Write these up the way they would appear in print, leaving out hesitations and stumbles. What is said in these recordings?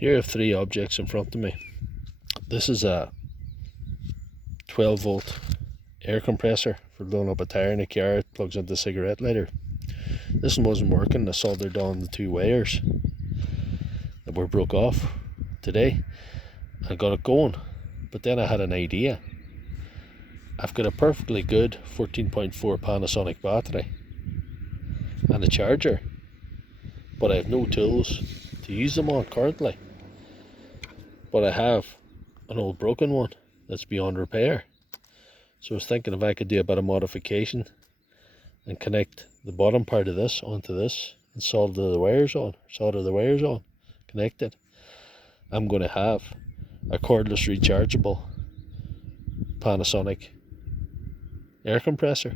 Here I have three objects in front of me. This is a 12 volt air compressor for blowing up a tire in a car. It plugs into a cigarette lighter. This one wasn't working. I soldered on the two wires that were broke off today. I got it going, but then I had an idea. I've got a perfectly good 14.4 Panasonic battery and a charger, but I have no tools to use them on currently. But I have an old broken one that's beyond repair. So I was thinking if I could do a bit of modification and connect the bottom part of this onto this and solder the wires on, connect it, I'm going to have a cordless rechargeable Panasonic air compressor.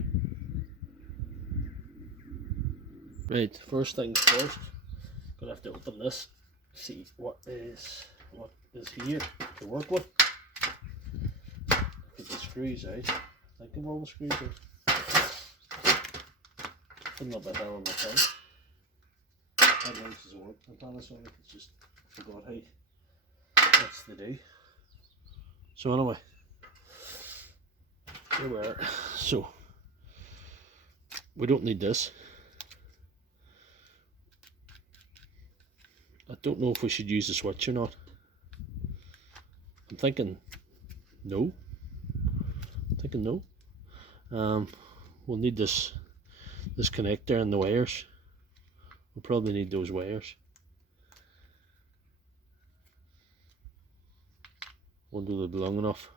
Right, first things first, gonna have to open this, see what is here to work with. Get the screws out. I think I'm all the screws out. Putting up a hell of a thing. That nice is work on Panasonic, it's just forgot how what's to do. So anyway, here we are. So we don't need this. I don't know if we should use the switch or not. I'm thinking no. We'll need this connector and the wires. We'll probably need those wires. Wonder they'll be long enough.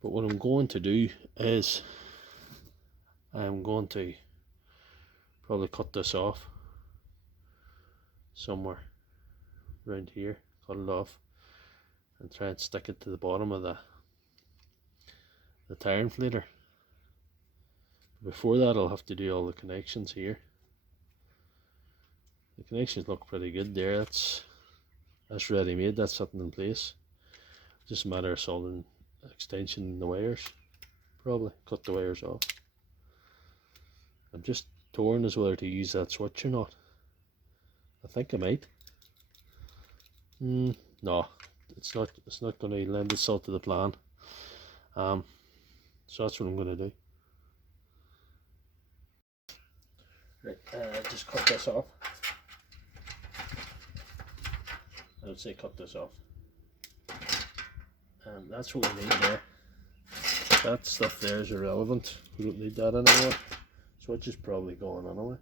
But what I'm going to do is I'm going to probably cut this off somewhere around here, cut it off and try and stick it to the bottom of the tire inflator. Before that I'll have to do all the connections here. The connections look pretty good there. That's ready made, that's sitting in place. Just a matter of soldering extension in the wires. Probably cut the wires off. I'm just torn as whether to use that switch or not. I think I might. No, it's not going to lend itself to the plan. So that's what I'm going to do. Right, just cut this off. I would say cut this off. And that's what we need there. That stuff there is irrelevant. We don't need that anymore. Switch is probably gone anyway.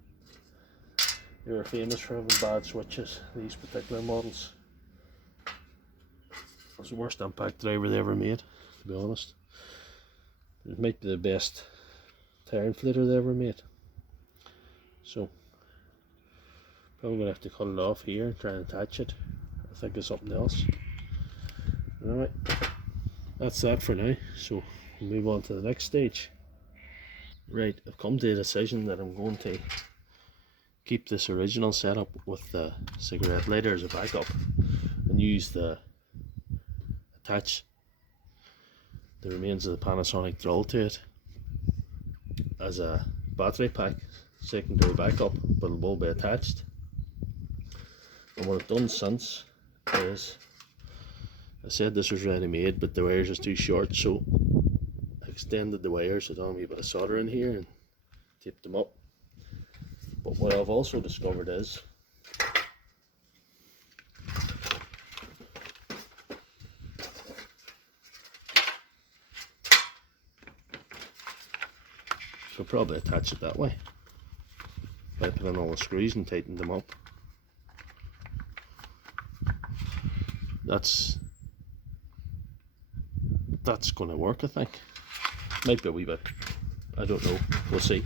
They were famous for having bad switches, these particular models. It's the worst impact driver they ever made, to be honest. It might be the best tire inflator they ever made. So, probably going to have to cut it off here and try and attach it. I think it's something else. Alright, that's that for now. So, we'll move on to the next stage. Right, I've come to a decision that I'm going to keep this original setup with the cigarette lighter as a backup and attach the remains of the Panasonic drill to it as a battery pack, secondary backup, but it will be attached. And what I've done since is, I said this was ready made but the wires is too short, so I extended the wires, I done a wee bit of solder in here and taped them up. But what I've also discovered is I could probably attach it that way by putting all the screws and tighten them up. That's going to work, I think. Might be a wee bit, I don't know, we'll see.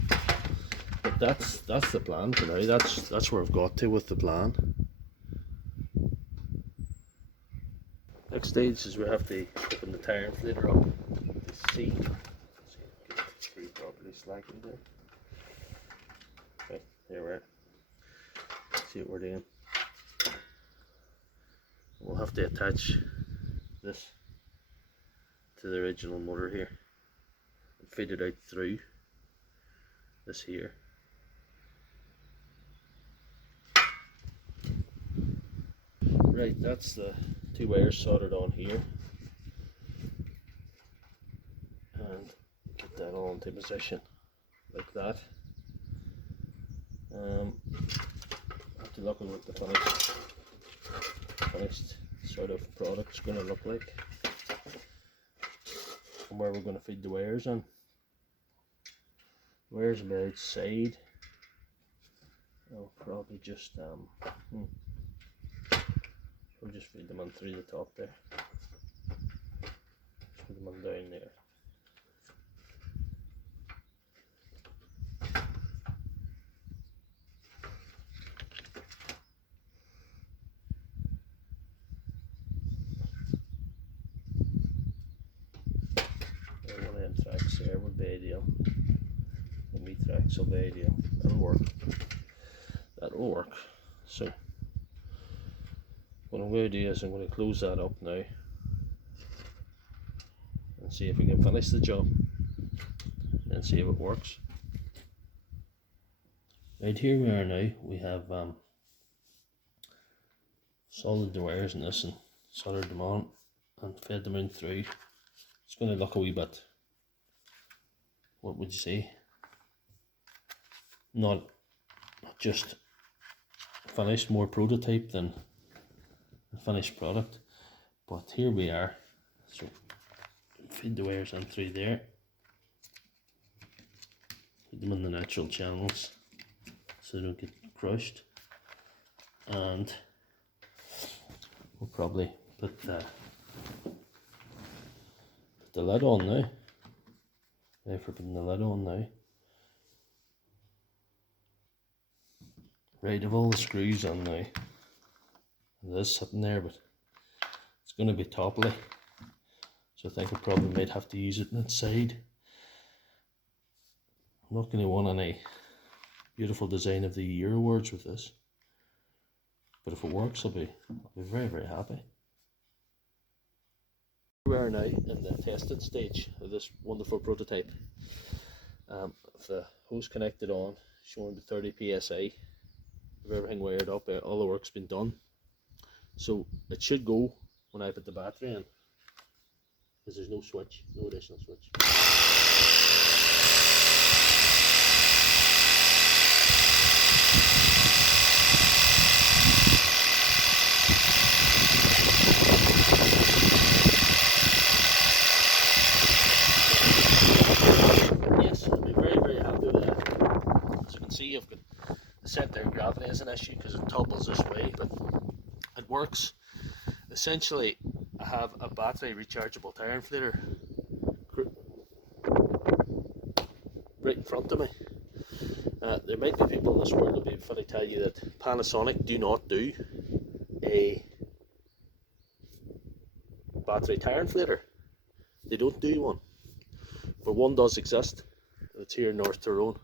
But that's the plan for now. That's where I've got to with the plan. Next stage is we have to open the tire inflator up to see. Get the screw properly slackened there. Okay, there we are. See what we're doing. We'll have to attach this to the original motor here and feed it out through this here. Right, that's the two wires soldered on here, and get that all into position like that. I have to look at what the finished sort of product's going to look like, and where we're going to feed the wires in. Wires on the outside, I'll probably just we'll just feed them on through the top there. Feed them on down there. And one of them tracks there would be ideal. And me tracks will be ideal. That'll work. That'll work. So what I'm going to do is I'm going to close that up now and see if we can finish the job and see if it works. Right, here we are now. We have soldered the wires in this and soldered them on and fed them in through. It's going to look a wee bit, what would you say, not just finished, more prototype than a finished product. But here we are. So feed the wires in through there, put them in the natural channels so they don't get crushed, and we'll probably put the lid on now. Now for putting the lid on now. Right, I've all the screws on now. It is sitting there, but it's going to be topply, so I think I probably might have to use it inside. I'm not going to win any beautiful design of the year awards with this, but if it works, I'll be very, very happy. We are now in the testing stage of this wonderful prototype. The hose connected on, showing the 30 psi. Everything wired up, all the work's been done, so it should go when I put the battery in, because there's no switch, no additional switch. Yes, I'll be very, very happy with that. As you can see, I've got the center of gravity is an issue because it topples this way, but it works. Essentially, I have a battery rechargeable tire inflator right in front of me. There might be people in this world that will be funny tell you that Panasonic do not do a battery tire inflator. They don't do one, but one does exist. It's here in North Tyrone.